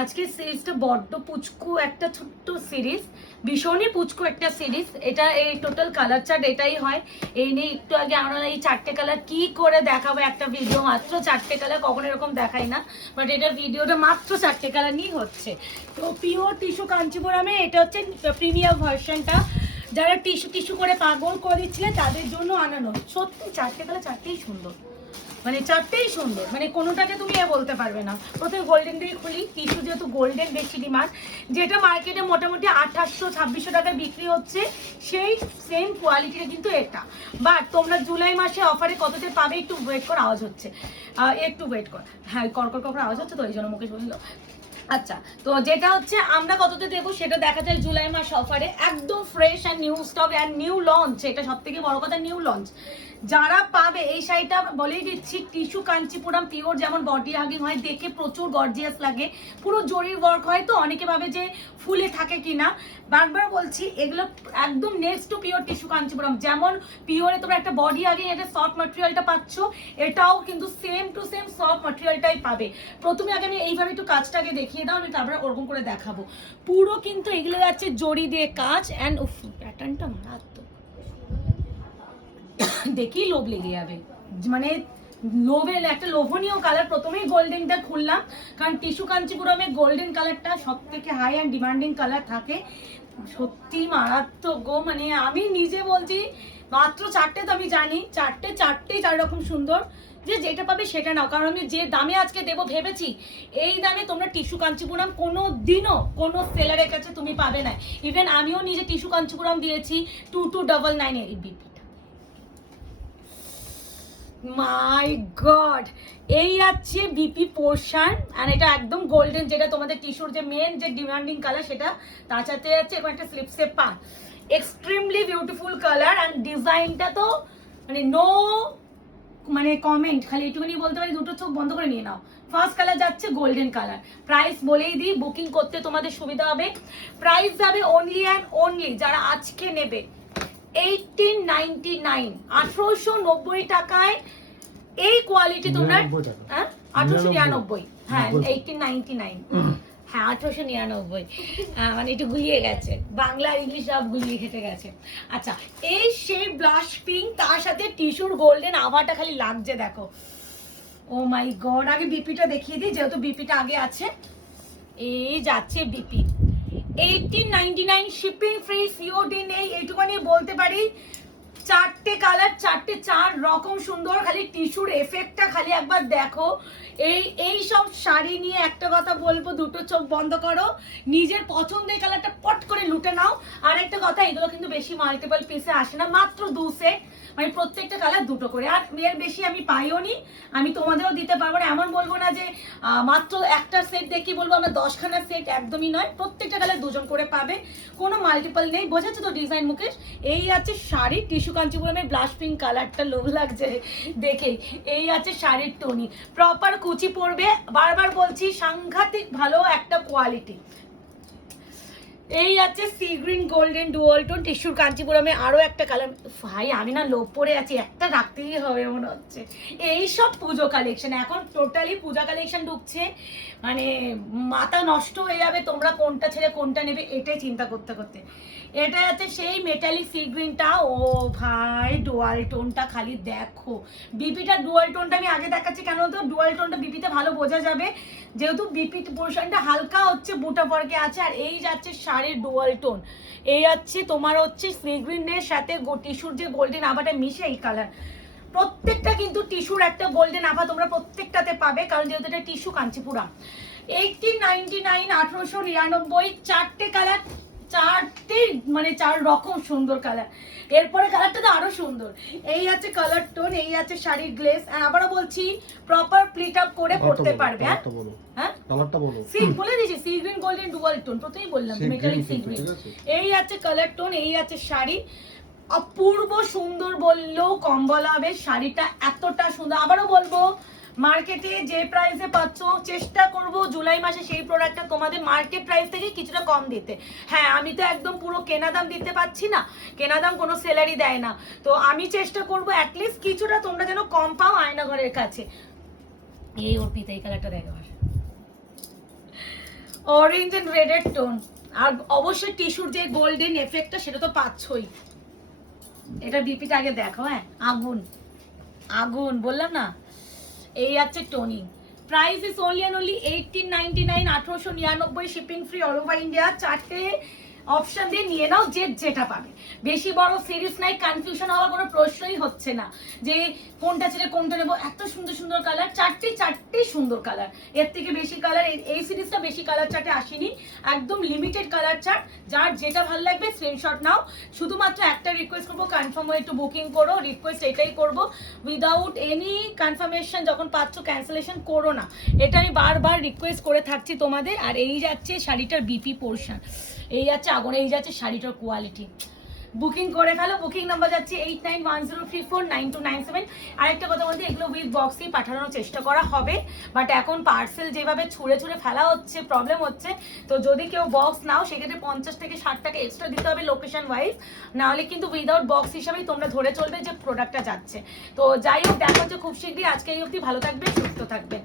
আজকে সিরিজটা বড্ড পুচকু একটা ছোট্ট সিরিজ, ভীষণই পুচকু একটা সিরিজ। এটা এই টোটাল কালার চার্ট এটাই হয়। এই নিয়ে একটু আগে আমরা এই 4টে কালার কি করে দেখাবো, একটা ভিডিও মাত্র 4টে কালার, কখনো এরকম দেখাই না, বাট এটা ভিডিওটা মাত্র 4টে কালার নিয়ে হচ্ছে। তো পিওর টিস্যু কাঞ্চিপুরমে এটা হচ্ছে প্রিমিয়াম ভার্সনটা। যারা টিস্যু টিস্যু করে পাগল করে দিচ্ছিলেন তাদের জন্য আনানো। সত্যি 4টে কালার 4টেই সুন্দর, মানে 4টেই সুন্দর, মানে কোনোটাকে তুমি বলতে পারবে না। প্রথমে গোল্ডেন দিয়ে খুলি। টিস্যু যেহেতু গোল্ডেন বেশি ডিমান্ড, যেটা মার্কেটে মোটামুটি 2800-2600 টাকায় বিক্রি হচ্ছে, সেই সেম কোয়ালিটির কিন্তু এটা। বাট তোমরা জুলাই মাসে অফারে কততে পাবে একটু ওয়েট কর, আওয়াজ হচ্ছে, একটু ওয়েট কর। হ্যাঁ, কড়কড় কড়কড় আওয়াজ হচ্ছে, তো এই জন্য মুকেশ বললো। আচ্ছা, তো যেটা হচ্ছে আমরা কততে দেবো সেটা দেখা যায় জুলাই মাস অফারে, একদম fresh and new stock and new launch. এটা সব থেকে বড় কথা, নিউ লঞ্চ। যারা পাবে এই শাড়িটা বলেই দিচ্ছি, টিস্যু কাঞ্চিপুরম পিওর, যেমন বডি হাগিং হয়, দেখে প্রচুর গর্জিয়াস লাগে, পুরো জরির ওয়ার্ক হয়। তো অনেকে ভাবে যে ফুলে থাকে কিনা, বারবার বলছি এগুলো একদম next to pure tissue Kanchipuram. যেমন পিওরে তোমরা একটা বডি হাগিং একটা সফট ম্যাটেরিয়ালটা পাচ্ছ, এটাও কিন্তু সেম টু সেম সফট ম্যাটেরিয়ালটাই পাবে। প্রথমে আগে আমি এইভাবে একটু কাজটাকে দেখিয়ে দাও, আমি তারপরে ওরকম করে দেখাবো। পুরো কিন্তু এগুলো যাচ্ছে জড়ি দিয়ে কাজ, অ্যান্ড প্যাটার্নটা মারাত্মক, দেখি লোভ লেগে যাবে, মানে লোভের একটা লোভনীয় কালার। প্রথমেই গোল্ডেনটা খুললাম, কারণ টিস্যু কাঞ্চিপুরমে গোল্ডেন কালারটা সব থেকে হাই অ্যান্ড ডিমান্ডিং কালার থাকে। সত্যি মারাত্মক গো, মানে আমি নিজে বলছি মাত্র 4টে, তো আমি জানি 4টে 4 রকম সুন্দর, যে যেটা পাবে সেটা নাও। কারণ আমি যে দামে আজকে দেবো ভেবেছি, এই দামে তোমরা টিস্যু কাঞ্চিপুরম কোনো দিনও কোনো সেলারের কাছে তুমি পাবে না। ইভেন আমিও নিজে টিস্যু কাঞ্চিপুরম দিয়েছি 2299 এর বিপি। মাই গড, এই আছে বিপি পোর্শন, আর এটা একদম গোল্ডেন, যেটা তোমাদের টিস্যুর যে মেন যে ডিমান্ডিং কালার সেটা, তার সাথে আছে এবং একটা স্লিপসে পা। এক্সট্রিমলি বিউটিফুল কালার, অ্যান্ড ডিজাইনটা তো মানে নো মানে কমেন্ট, খালি এইটুকুনি বলতে পারি, দুটো চোখ বন্ধ করে নিয়ে নাও। ফার্স্ট কালার যাচ্ছে গোল্ডেন কালার। প্রাইস বলেই দিই, বুকিং করতে তোমাদের সুবিধা হবে। প্রাইস যাবে অনলি অ্যান্ড অনলি যারা আজকে নেবে 1899, 1890 টাকায় এই কোয়ালিটি তোমরা। হ্যাঁ, 1899, হ্যাঁ 1899, হ্যাঁ 1899, মানে একটু গুলিয়ে গেছে, বাংলা ইংলিশ সব গুলিয়ে খেতে গেছে। আচ্ছা, এই সেই ব্লাশ পিঙ্ক, তার সাথে টিস্যুর গোল্ডেন আভাটা খালি লাগছে, দেখো। ও মাই গড, আগে বিপিটা দেখিয়ে দিই, যেহেতু বিপিটা আগে আছে। এই যাচ্ছে বিপি 1899, শিপিং ফ্রি, সিওডি নেই, এইটুকুনি বলতে পারি। 4টে কালার, 4টে 4 রকম সুন্দর, খালি টিস্যুর এফেক্টটা খালি একবার দেখো। এই সব শাড়ি নিয়ে একটা কথা বলবো, দুটো চোখ বন্ধ করো, নিজের পছন্দের কালারটা পট করে লুটে নাও। আর একটা কথা, এগুলো কিন্তু বেশি মাল্টিপল পিসে আসে না, মাত্র 2 সেট, মানে প্রত্যেকটা কালার দুটো করে। আর এর বেশি আমি পাইও নি, আমি তোমাদেরও দিতে পারবো না। এমন বলবো না যে মাত্র একটা সেট দেখি বলবো আমরা 10খানা সেট, একদমই নয়, প্রত্যেকটা কালার দুজন করে পাবে, কোনো মাল্টিপল নেই। বোঝাচ্ছে তো ডিজাইন মুকেশ? এই আছে শাড়ি টিস্যু কাঞ্চিপুরমের ব্লাশ পিঙ্ক কালারটা, লোভ লাগছে দেখে। এই আছে শাড়ির টনি, প্রপার কুচি পড়বে, বারবার বলছি সাংঘাতিক ভালো একটা কোয়ালিটি। এই আছে sea green golden dual tone টিস্যুর কাঞ্চিপুরমে আরো একটা কালার। ভাই আমি না লোভ পড়ে আছি, একটা রাখতেই হবে মনে হচ্ছে। এই সব পুজো কালেকশন, এখন টোটালি পূজা কালেকশন ঢুকছে, মানে মাথা নষ্ট হয়ে যাবে তোমরা কোনটা ছেড়ে কোনটা নেবে এটাই চিন্তা করতে করতে। এটা আছে সেই মেটালিক সি গ্রিনটা, ও ভাই ডুয়াল টোনটা খালি দেখো। বিপিটা ডুয়াল টোনটা আমি আগে দেখাচ্ছি কেন, তো ডুয়াল টোনটা বিপিতে ভালো বোঝা যাবে, যেহেতু বিপি পোর্শনটা হালকা হচ্ছে বুটা পর্কে আছে। আর এই যাচ্ছে শাড়ির ডুয়াল টোন, এই যাচ্ছে তোমার হচ্ছে সি গ্রিনের সাথে টিস্যুর যে গোল্ডেন আভাটা মিশে এই কালার। প্রত্যেকটা কিন্তু টিস্যুর একটা গোল্ডেন আভা তোমরা প্রত্যেকটাতে পাবে, কারণ যেহেতু এটা টিস্যু কাঞ্চিপুরম। 1899, 1899, 4টে কালার, 4টে মানে 4 রকম সুন্দর কালার। এরপরে কালারটা তো আরো সুন্দর। এই আছে কালার টোন, এই আছে শাড়ির গ্লেজ। আবারও বলছি প্রপার প্লিট আপ করে পড়তে পারবে। হ্যাঁ, কালারটা বলো। সি বলে দিয়েছি, sea green golden dual tone, প্রথমেই বললাম মেটালিক সি গ্রিন। এই আছে কালার টোন, এই আছে শাড়ি, অপূর্ব সুন্দর বললেও কম বলা হবে। শাড়িটা এতটা সুন্দর, আবারও বলবো মার্কেটে যে প্রাইসে পাচ্ছ, চেষ্টা করব জুলাই মাসে সেই প্রোডাক্টটা তোমাদের মার্কেট প্রাইস থেকে কিছুটা কম দিতে। হ্যাঁ, আমি তো একদম পুরো কেনা দাম দিতে পারছি না, কেনা দাম কোনো সেলারি দেয় না, তো আমি চেষ্টা করব অ্যাটলিস্ট কিছুটা তোমরা যেন কম পাও আয়নাঘরের কাছে। এই অর্পিতা এই কালারটা দেখো, অরেঞ্জ এন্ড রেডের টোন। আর অবশ্যই টিস্যুর যে গোল্ডেন এফেক্টটা সেটা তো পাচ্ছই। এটা বিপিটা আগে দেখো, হ্যাঁ আগুন আগুন বললাম না। এই আছে toning. Price is only and only 1899, 1899, shipping free all over India. 4টে অপশন দিয়ে নিয়ে নাও, যেটা পাবে। বেশি বড় সিরিজ নাই, কনফিউশন হওয়ার কোনো প্রশ্নই হচ্ছে না যে কোনটা ছেড়ে কোনটা নেবো। এত সুন্দর সুন্দর কালার, চারটেই সুন্দর কালার। এর থেকে বেশি কালার এই সিরিজটা বেশি কালার চার্টে আসেনি, একদম লিমিটেড কালার চার্ট। যার যেটা ভালো লাগবে স্ক্রিনশট নাও। শুধুমাত্র একটা রিকোয়েস্ট করবো, কনফার্ম হয়ে একটু বুকিং করো। রিকোয়েস্ট এটাই করবো, উইদাউট এনি কনফার্মেশন যখন পাচ্ছ ক্যান্সেলেশন করো না। এটা আমি বারবার রিকোয়েস্ট করে থাকছি তোমাদের। আর এই যাচ্ছে শাড়িটার বিপি পোর্শন, এই যাচ্ছে আগুন, এই যাচ্ছে শাড়িটার কোয়ালিটি। বুকিং করে ফেলো। বুকিং নাম্বার যাচ্ছে 8910349297। আরেকটা কথা বলতে, এগুলো উইথ বক্সেই পাঠানোর চেষ্টা করা হবে, বাট এখন পার্সেল যেভাবে ছুঁড়ে ছুঁড়ে ফেলা হচ্ছে প্রবলেম হচ্ছে। তো যদি কেউ বক্স নাও সেক্ষেত্রে 50 থেকে 60 টাকা এক্সট্রা দিতে হবে লোকেশন ওয়াইজ, নাহলে কিন্তু উইদাউট বক্স হিসাবেই তোমরা ধরে চলবে যে প্রোডাক্টটা যাচ্ছে। তো যাই হোক, দেখা হচ্ছে খুব শীঘ্রই। আজকে এই অবধি, ভালো থাকবে, সুস্থ থাকবে।